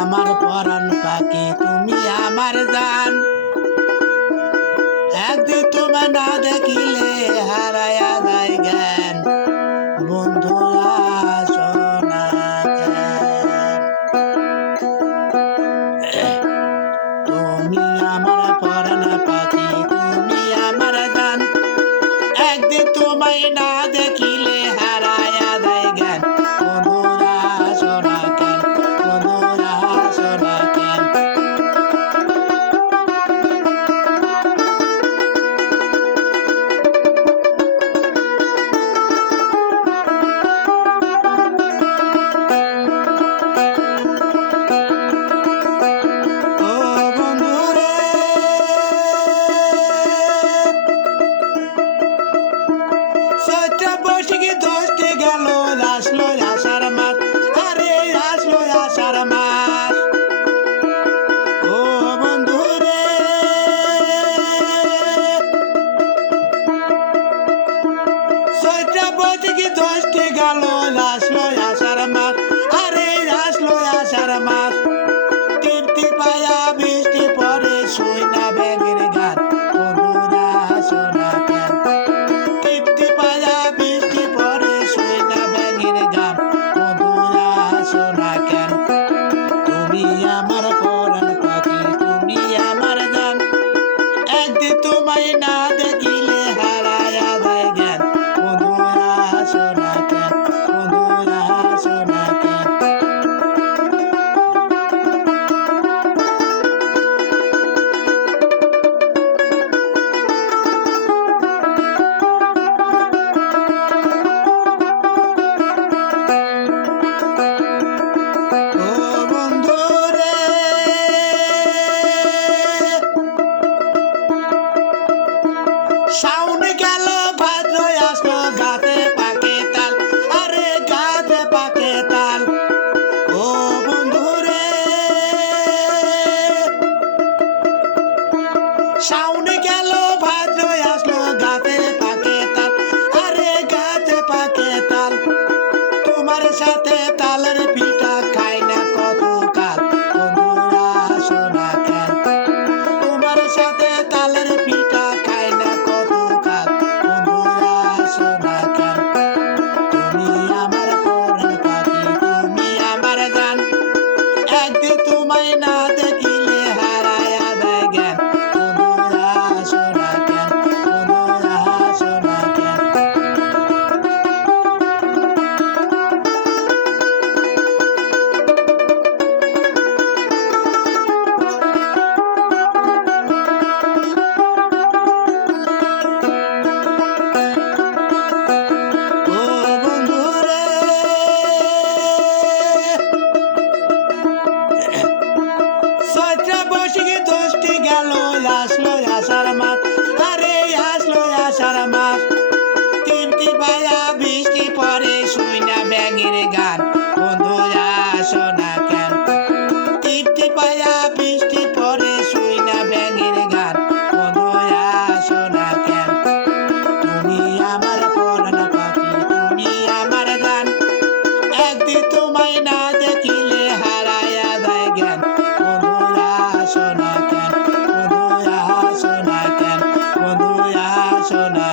আমার পরাণ পাখি তুমি আমার জান, একদিন তোমায় না দেখিলে হারায়া যায় জ্ঞান, বন্ধুরা শোনা কেন? তুমি আমার পরাণ পাখি তুমি আমার জান, একদিন তোমায় না দেখিলে হারায়া যায় জ্ঞান, বন্ধুরা শোনা কেন? বন্ধুরা শোনা কেন? ও বন্ধুরে, চৈত্র বৈশাখী দশটি গেল, আসলো আষাঢ় মাস, আরে আসলো আষাঢ় মাস। ও বন্ধুরে, চৈত্র বৈশাখী দশটি গেল, আসলো আষাঢ় মাস, আরে আসলো আষাঢ় মাস। তৃপ্তি পায়া বৃষ্টি পরে শুই না ব্যাঙের গান, বন্ধুরা শোনা কেন? তৃপ্তি পায়া বৃষ্টি পরে শুই না ব্যাঙের গান, বন্ধুরা শোনা কেন? তুমি আমার পরাণ পাখি তুমি আমার জান, একদিন তোমায় না দেখিলে হারায়া যায় জ্ঞান, বন্ধুরা শোনা কেন? বন্ধুরা শোনা কেন? ও বন্ধুরে, শাওন গেল ভাদ্র আসলো, গাছে পাকে তাল, আরে গাছে পাকে তাল। ও বন্ধুরে, শাওন গেল ভাদ্র আসলো, গাছে পাকে তাল, আরে গাছে পাকে তাল। তোমার সাথে তালের পিঠা খাই না কত কাল, বন্ধুরা শোনা কেন? তোমার সাথে তালের পিঠা খাই না কত কাল, বন্ধুরা শোনা কেন? তুমি আমার পরাণ পাখি তুমি আমার জান, একদিন তোমায় না দেখিলে হারায়া যায় জ্ঞান, বন্ধুরা শোনা কেন? বন্ধুরা শোনা কেন? ও বন্ধুরে, চৈত্র বৈশাখী দশটি গেল, আসলো আষাঢ় মাস, আরে আসলো আষাঢ় মাস। তৃপ্তি পায়া বৃষ্টি পরে শুই না ব্যাঙের গান, বন্ধুরা শোনা কেন? তৃপ্তি পায়া বৃষ্টি পরে শুই না ব্যাঙের গান, বন্ধুরা শোনা কেন? তুমি আমার পরাণ পাখি তুমি আমার জান, একদিন তোমায় না দেখিলে হারায়া যায় জ্ঞান, বন্ধুরা শোনা কেন? বন্ধুরা শোনা কেন? বন্ধুরা শোনা